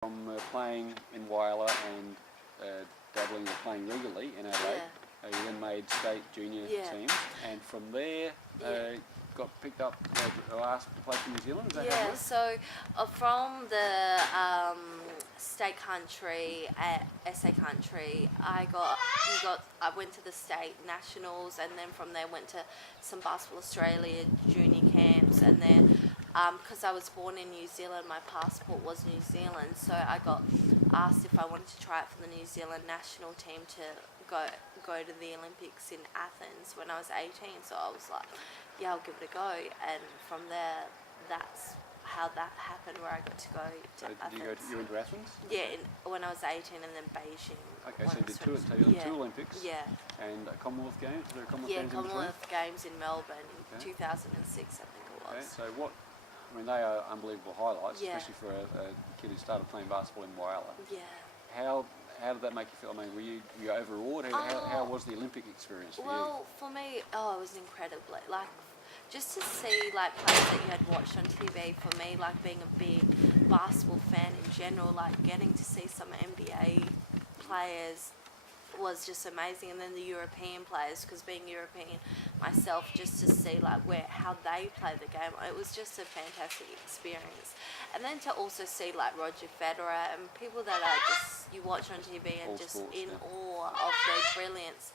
From playing in Whyalla and dabbling or playing regularly in Adelaide, you then made state junior teams, and from there got picked up or asked to play for New Zealand. Is that how it works? So from the state country, SA country, I went to the state nationals, and then from there went to some Basketball Australia junior camps, and then because I was born in New Zealand, my passport was New Zealand, so I got asked if I wanted to try out for the New Zealand national team to go to the Olympics in Athens when I was 18. So I was like, yeah, I'll give it a go, and from there, that's how that happened, where I got to go to Athens. You went to Athens? Yeah, when I was 18, and then Beijing. Okay, so you did two Olympics. Yeah. And Commonwealth Games? Was there a Commonwealth Games Commonwealth Games in Melbourne in 2006, I think it was. Okay, so they are unbelievable highlights, especially for a kid who started playing basketball in Whyalla. Yeah. How did that make you feel? I mean, were you overawed? How was the Olympic experience for you? Well, for me, it was incredibly, just to see players that you had watched on TV. For me, being a big basketball fan in general, getting to see some NBA players was just amazing, and then the European players, because being European myself, just to see how they play the game, it was just a fantastic experience. And then to also see Roger Federer and people that are just you watch on TV and just in awe of their brilliance.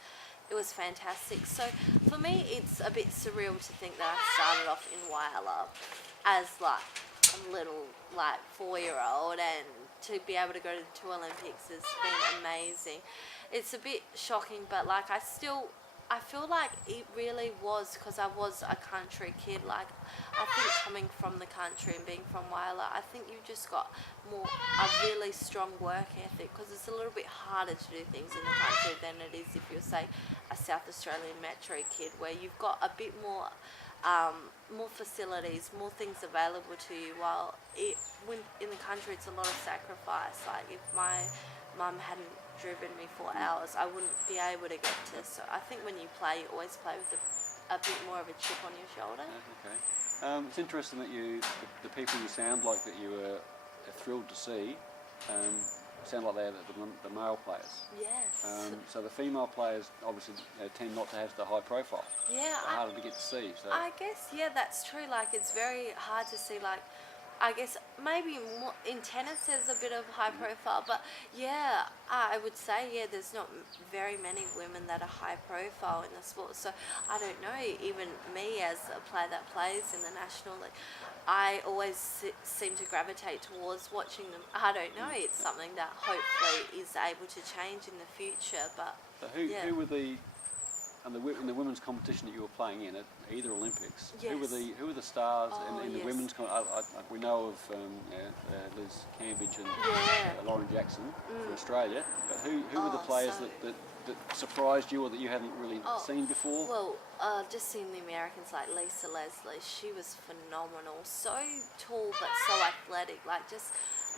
It was fantastic. So for me, it's a bit surreal to think that I started off in Whyalla as a little 4-year-old, and to be able to go to the 2 Olympics has been amazing. It's a bit shocking, but I feel like it really was, because I was a country kid. I think coming from the country and being from Whyalla, I think you just got a really strong work ethic, because it's a little bit harder to do things in the country than it is if you're, say, a South Australian metro kid, where you've got a bit more facilities, more things available to you, while when in the country it's a lot of sacrifice. If my mum hadn't driven me for hours, I wouldn't be able to get to. So I think when you play, you always play with a bit more of a chip on your shoulder. Okay. It's interesting that the people you sound like that you were thrilled to see sound like they're the male players. Yes. So the female players obviously tend not to have the high profile. Yeah. They're harder to get to see. So I guess, that's true. It's very hard to see, I guess maybe more in tennis there's a bit of high profile, but I would say there's not very many women that are high profile in the sport. So I don't know, even me as a player that plays in the national league, I always seem to gravitate towards watching them. I don't know, it's something that hopefully is able to change in the future. But so who were in the women's competition that you were playing in at either Olympics? Yes. Who were the stars in the yes. women's? We know of Liz Cambridge and Lauren Jackson for Australia, but who were the players that surprised you, or that you hadn't really seen before? Well, just seeing the Americans like Lisa Leslie, she was phenomenal. So tall but so athletic, just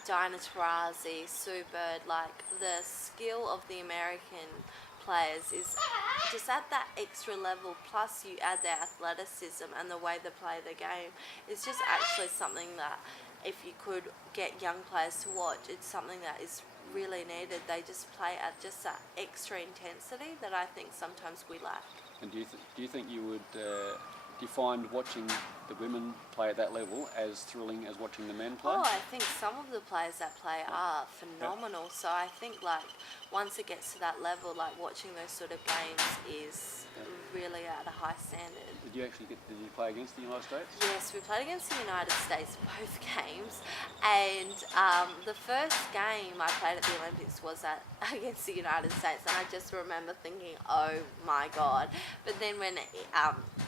Diana Taurasi, Sue Bird. The skill of the American players is just at that extra level, plus you add their athleticism and the way they play the game. It's just actually something that if you could get young players to watch, it's something that is really needed. They just play at just that extra intensity that I think sometimes we lack. And do you think you would do you find watching the women play at that level as thrilling as watching the men play? I think some of the players that play are phenomenal. So I think once it gets to that level, watching those sort of games is really at a high standard. Did you play against the United States? Yes, we played against the United States both games, and the first game I played at the Olympics was against the United States, and I just remember thinking, oh my God. But then when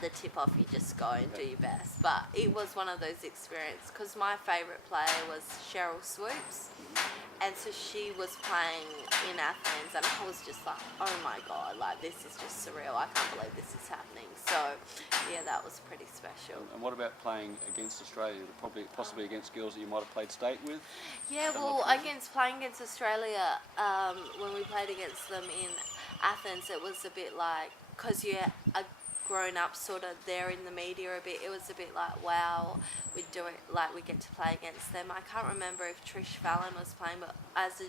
the tip-off, you just go and do your best. But it was one of those experiences, because my favourite player was Cheryl Swoops, and so she was playing in Athens, and I was just like, oh my God, this is just surreal. I can't believe this is happening. So that was pretty special. And what about playing against Australia? Possibly against girls that you might have played state with? Yeah, playing against Australia, when we played against them in Athens, it was a bit because grown up sort of there in the media a bit, it was a bit like, wow, we do it, like we get to play against them. I can't remember if Trish Fallon was playing, but as a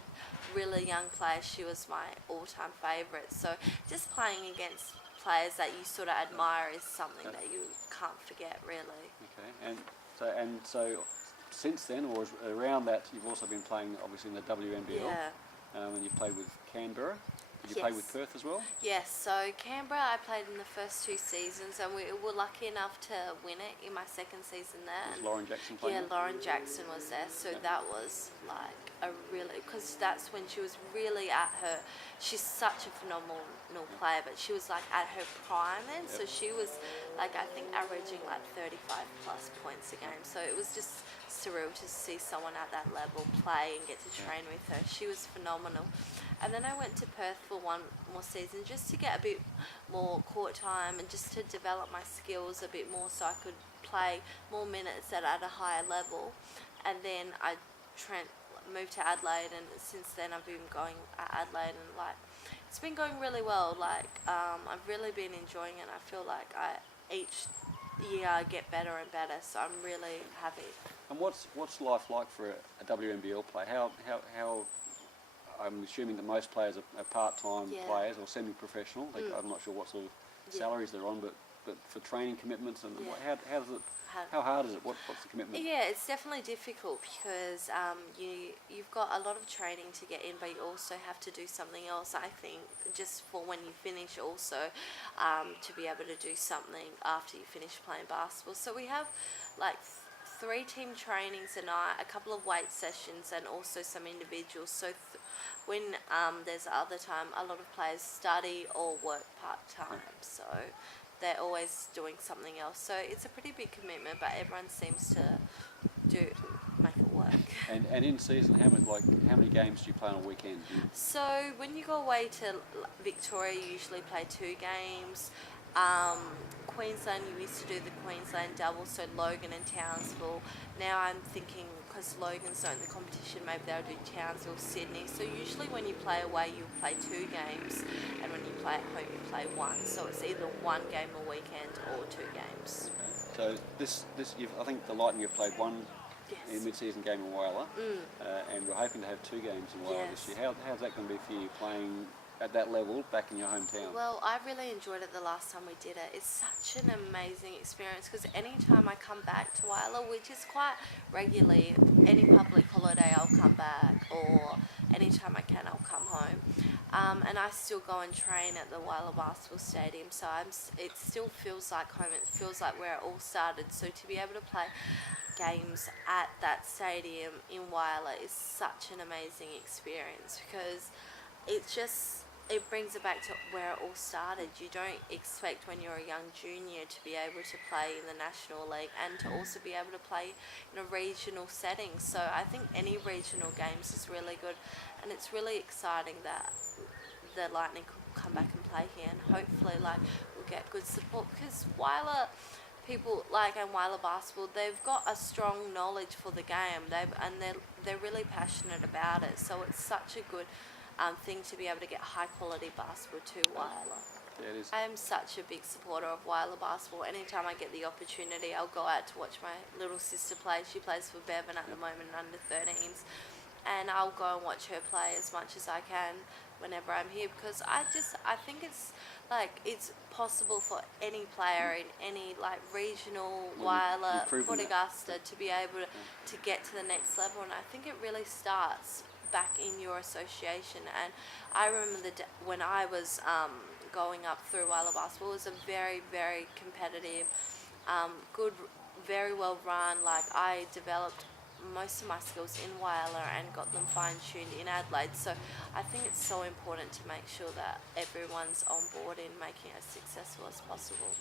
really young player, she was my all-time favourite. So just playing against players that you sort of admire is something that you can't forget, really. Okay, and so since then, or around that, you've also been playing obviously in the WNBL. Yeah. And you've played with Canberra. Did you Yes. play with Perth as well? Yes, so Canberra I played in the first 2 seasons, and we were lucky enough to win it in my second season there. Was Lauren Jackson playing? Yeah, Lauren Jackson was there, so that was like a really, because that's when she was really at her, she's such a phenomenal player, but she was like at her prime then, so she was like, I think averaging like 35 plus points a game, so it was just surreal to see someone at that level play and get to train with her. She was phenomenal. And then I went to Perth for one more season just to get a bit more court time and just to develop my skills a bit more so I could play more minutes at a higher level. And then I moved to Adelaide, and since then I've been going at Adelaide, and like it's been going really well. Like I've really been enjoying it. I feel like each year I get better and better, so I'm really happy. And what's life like for a WNBL player? How I'm assuming that most players are part-time players or semi-professional. I'm not sure what sort of salaries they're on, but for training commitments and how hard is it? What's the commitment? Yeah, it's definitely difficult because you've got a lot of training to get in, but you also have to do something else, I think, just for when you finish also, to be able to do something after you finish playing basketball. So we have like 3 team trainings a night, a couple of weight sessions, and also some individuals. So when there's other time, a lot of players study or work part-time, so they're always doing something else. So it's a pretty big commitment, but everyone seems to make it work. And in season, how many games do you play on a weekend? So when you go away to Victoria, you usually play 2 games. Queensland, you used to do the Queensland double, so Logan and Townsville. Now I'm thinking, because Logan's not in the competition, maybe they'll do Townsville, Sydney. So usually when you play away, you play 2 games, and when you play at home, you play 1. So it's either 1 game a weekend or 2 games. Okay. So this I think the Lightning have played 1 in mid-season game in Whyalla, and we're hoping to have 2 games in Whyalla this year. How's that going to be for you, playing at that level back in your hometown? Well, I really enjoyed it the last time we did it. It's such an amazing experience because anytime I come back to Whyalla, which is quite regularly, any public holiday I'll come back, or anytime I can I'll come home. And I still go and train at the Whyalla Basketball Stadium, so it still feels like home. It feels like where it all started. So to be able to play games at that stadium in Whyalla is such an amazing experience because it brings it back to where it all started. You don't expect when you're a young junior to be able to play in the National League and to also be able to play in a regional setting. So I think any regional games is really good, and it's really exciting that the Lightning could come back and play here, and hopefully we'll get good support because Whyalla people and Whyalla basketball, they've got a strong knowledge for the game. They're really passionate about it. So it's such a good thing to be able to get high quality basketball to Whyalla. Yeah, it is. I am such a big supporter of Whyalla basketball. Anytime I get the opportunity, I'll go out to watch my little sister play. She plays for Bevan at the moment in under 13s, and I'll go and watch her play as much as I can whenever I'm here because I think it's possible for any player in any regional Whyalla, Port Augusta to be able to get to the next level, and I think it really starts back in your association. And I remember when I was going up through Whyalla basketball, it was a very, very competitive, good, very well run. I developed most of my skills in Whyalla and got them fine-tuned in Adelaide. So I think it's so important to make sure that everyone's on board in making it as successful as possible.